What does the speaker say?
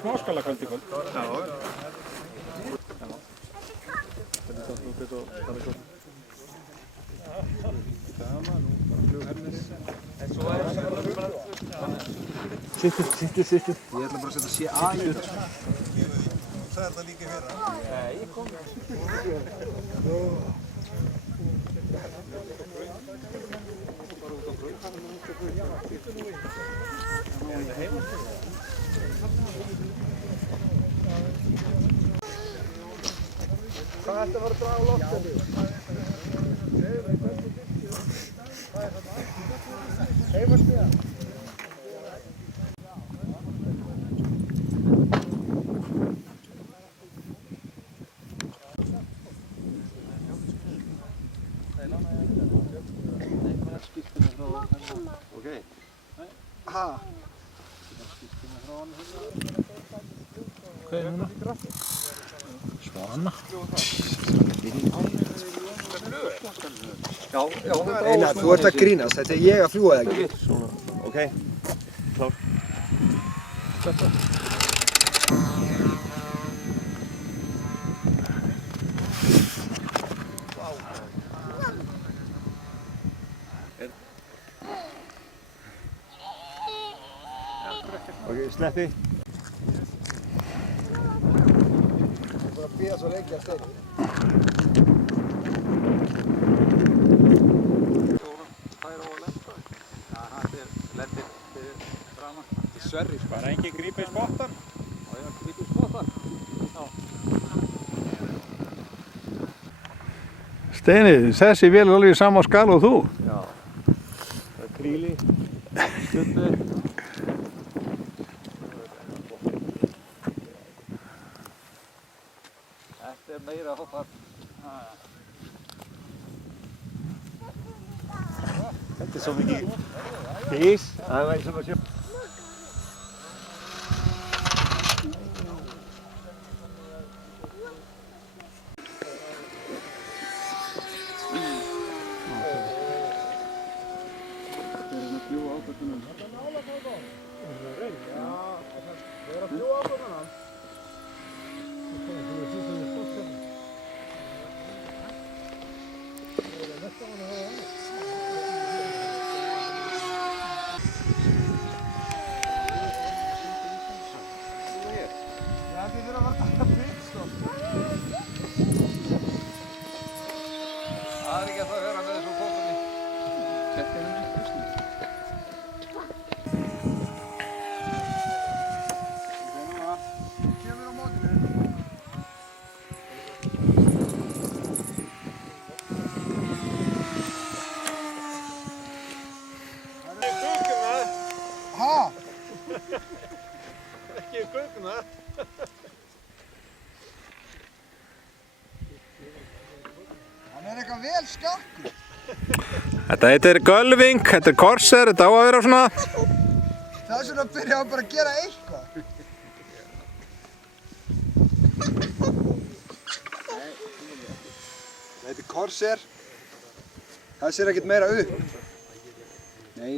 Smáskala kvöld í kvöld. Já. Þetta er svo bara svo. Gaman, nú bara flughermir. En svo er það bara... Sittu. Ég ætla bara að setja CA í þetta. Það er það líka hérna. Nei, kom. Hvað ætti að fara að draga á loftinu? Heimastíða. Okej. Aha. Hvað er núna? Svona. Já. Einar, þú ert að grínast, þetta er ég að fljúga það ekki. Svona. Okej. Klár. Okej, sleppi. Ég er bara að bíða svo lengi að steina. Sverris, bara engin grípa í spottar. Já, grípa í spottar. Já. Steini, þessi vél er alveg í sama skala og þú. Já. Það er kríli, stubbi. Þetta er meira hoppar. Þetta er svo mikið gís. Það er eins og að sjá. Það er ekki að það vera með þessum fótunni. Þetta er henni fyrstu. Kemur á mótinu. Það er gönguna. Ha? Ekki gönguna. Hann er eitthvað vel skakkur. Þetta heitir gölving, þetta er korser, þetta á að vera svona. Það er svona að byrja að bara gera eitthvað. Þetta er korser. Það sér ekkert meira upp. Nei.